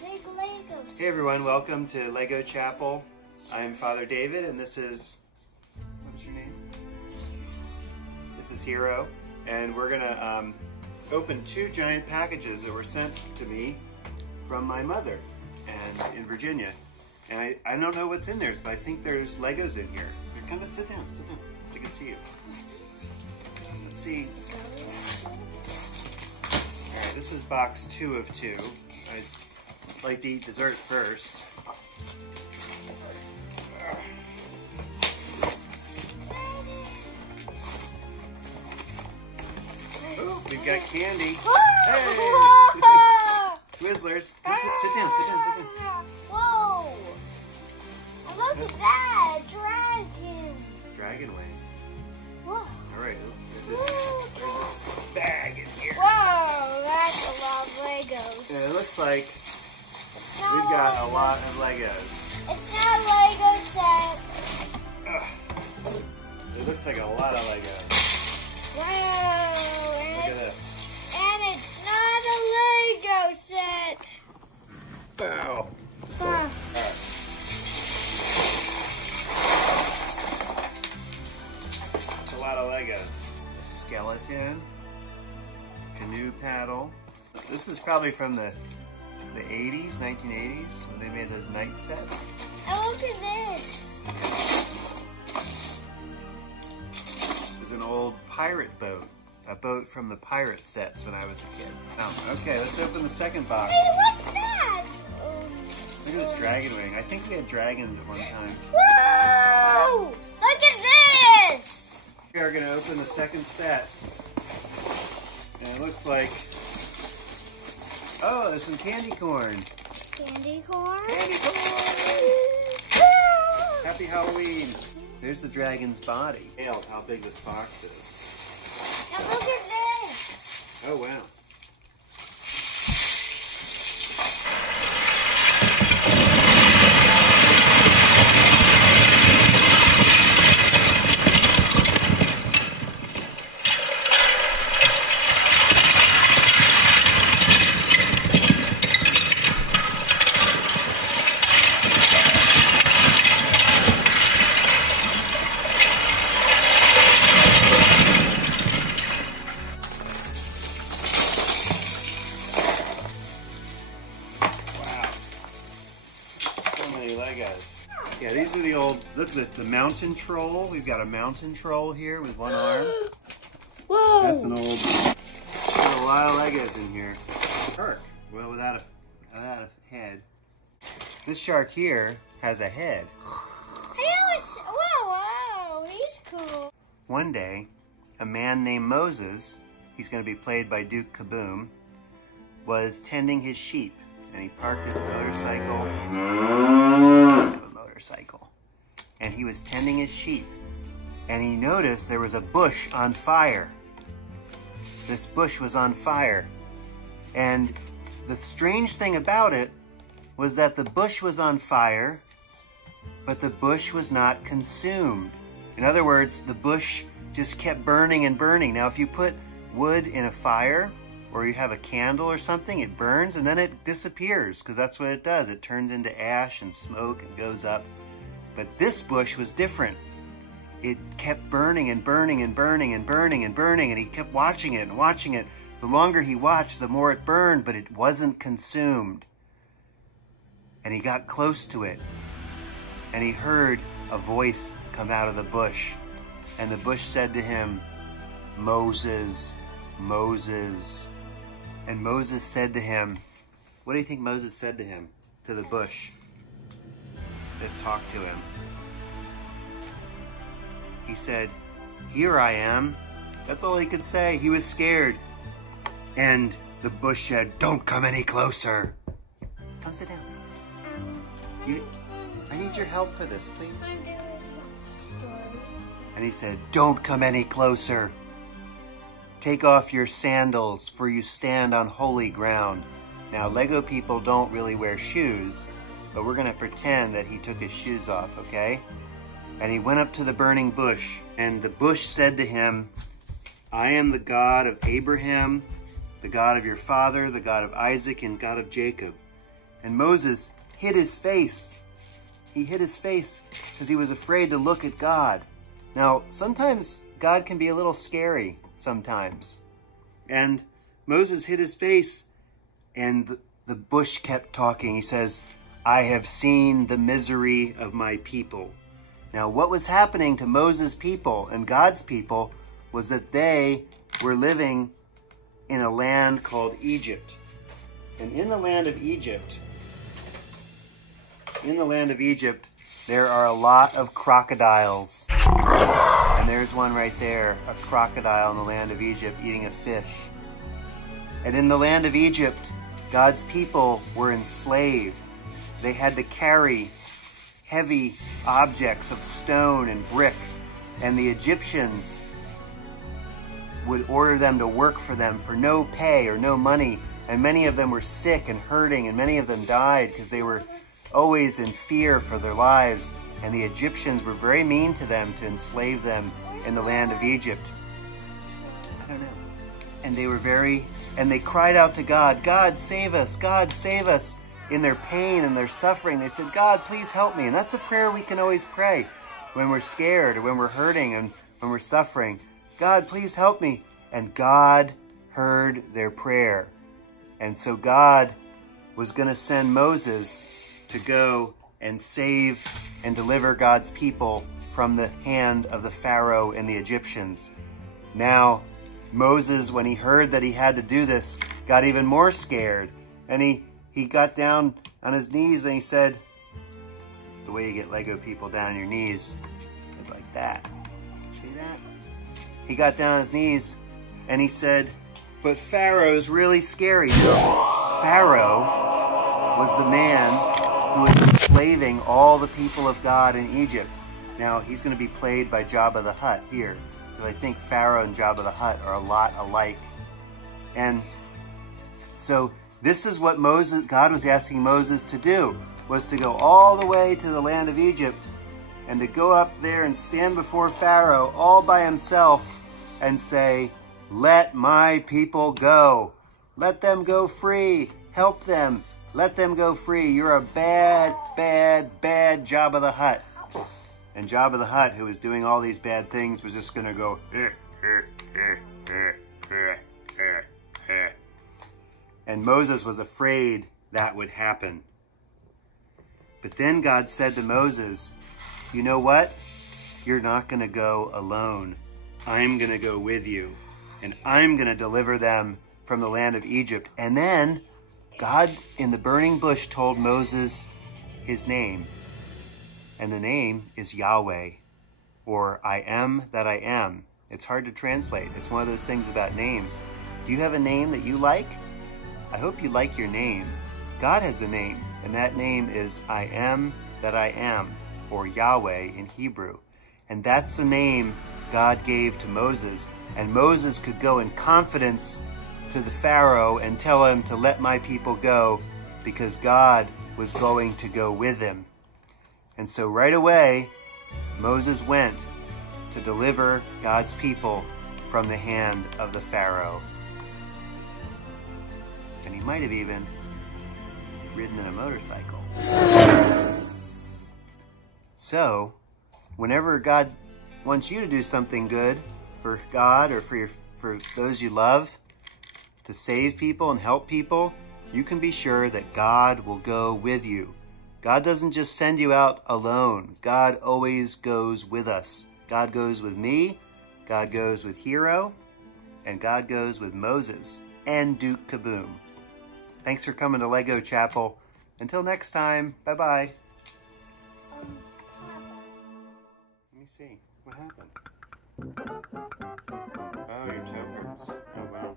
big Legos. Hey everyone, welcome to Lego Chapel. I'm Father David and this is, what's your name? This is Hero, and we're gonna open two giant packages that were sent to me from my mother and in Virginia. And I don't know what's in there, but I think there's Legos in here. Come and sit down, so I can see you. Let's see. Alright, this is box 2 of 2. I'd like to eat dessert first. Oh, we've got candy. Hey! Twizzlers. Come sit down, sit down, sit down. Whoa! Look at that! Dragon! Dragon wing. Whoa! Alright, there's this bag in here. Whoa! That's a lot of Legos. And it looks like we've got a lot of Legos. It's not a Lego set. Ugh. It looks like a lot of Legos. Wow! Look at this. And it's not a Lego set. Wow. Huh. It's a lot of Legos. It's a skeleton, canoe paddle. This is probably from the 80s, 1980s, when they made those night sets. Oh, look at this. There's an old pirate boat. A boat from the pirate sets when I was a kid. Oh, okay, let's open the second box. Hey, what's that? Look at this dragon wing. I think we had dragons at one time. Whoa! Look at this! We are going to open the second set. And it looks like... Oh, there's some candy corn. Candy corn? Candy corn! Happy Halloween. Here's the dragon's body. Hail, how big this box is. And look at this! Oh, wow. Legos. Yeah, these are the old, look at the mountain troll. We've got a mountain troll here with one arm. Whoa! That's an old, got a lot of Legos in here. Shark, well, without a head. This shark here has a head. Wow, he's cool. One day, a man named Moses, he's going to be played by Duke Kaboom, was tending his sheep. And he parked his motorcycle, and he was tending his sheep, and he noticed there was a bush on fire. This bush was on fire, and the strange thing about it was that the bush was on fire, but the bush was not consumed. In other words, the bush just kept burning and burning. Now, if you put wood in a fire, or you have a candle or something, it burns and then it disappears, because that's what it does. It turns into ash and smoke and goes up. But this bush was different. It kept burning and burning and burning and burning and burning, and he kept watching it and watching it. The longer he watched, the more it burned, but it wasn't consumed. And he got close to it, and he heard a voice come out of the bush. And the bush said to him, "Moses, Moses." And Moses said to him, what do you think Moses said to him, to the bush that talked to him? He said, "Here I am." That's all he could say. He was scared. And the bush said, "Don't come any closer." Come sit down. I need your help for this, please. And he said, "Don't come any closer. Take off your sandals, for you stand on holy ground." Now, Lego people don't really wear shoes, but we're going to pretend that he took his shoes off, okay? And he went up to the burning bush, and the bush said to him, "I am the God of Abraham, the God of your father, the God of Isaac, and God of Jacob." And Moses hid his face. He hid his face because he was afraid to look at God. Now, sometimes God can be a little scary sometimes. And Moses hid his face, and the bush kept talking. He says, I have seen the misery of my people. Now, what was happening to Moses' people and God's people was that they were living in a land called Egypt. And in the land of Egypt, there are a lot of crocodiles. And there's one right there, a crocodile in the land of Egypt eating a fish. And in the land of Egypt, God's people were enslaved. They had to carry heavy objects of stone and brick, and the Egyptians would order them to work for them for no pay or no money, and many of them were sick and hurting, and many of them died because they were always in fear for their lives, and the Egyptians were very mean to them to enslave them in the land of Egypt. I don't know. And they cried out to God, God save us, God save us. In their pain and their suffering, they said, God, please help me. And that's a prayer we can always pray when we're scared or when we're hurting and when we're suffering. God, please help me. And God heard their prayer. And so God was going to send Moses to go and save and deliver God's people from the hand of the Pharaoh and the Egyptians. Now, Moses, when he heard that he had to do this, got even more scared. And he got down on his knees and he said, the way you get Lego people down on your knees is like that. See that? He got down on his knees and he said, but Pharaoh's really scary. Pharaoh was the man who was enslaving all the people of God in Egypt. Now, he's going to be played by Jabba the Hutt here, because I think Pharaoh and Jabba the Hutt are a lot alike. And so this is what God was asking Moses to do, was to go all the way to the land of Egypt and to go up there and stand before Pharaoh all by himself and say, let my people go. Let them go free. Help them. Let them go free. You're a bad, bad, bad Jabba the Hutt. And Jabba the Hutt, who was doing all these bad things, was just going to go, and Moses was afraid that would happen. But then God said to Moses, you know what? You're not going to go alone. I'm going to go with you. And I'm going to deliver them from the land of Egypt. And then God in the burning bush told Moses his name. And the name is Yahweh, or I am that I am. It's hard to translate. It's one of those things about names. Do you have a name that you like? I hope you like your name. God has a name, and that name is I am that I am, or Yahweh in Hebrew. And that's the name God gave to Moses. And Moses could go in confidence to the Pharaoh and tell him to let my people go, because God was going to go with him. And so right away, Moses went to deliver God's people from the hand of the Pharaoh. And he might have even ridden in a motorcycle. So, whenever God wants you to do something good for God or for those you love, to save people and help people, you can be sure that God will go with you. God doesn't just send you out alone. God always goes with us. God goes with me, God goes with Hero, and God goes with Moses and Duke Kaboom. Thanks for coming to Lego Chapel. Until next time, bye-bye. Let me see. What happened? Oh, your toe hurts. Oh, wow.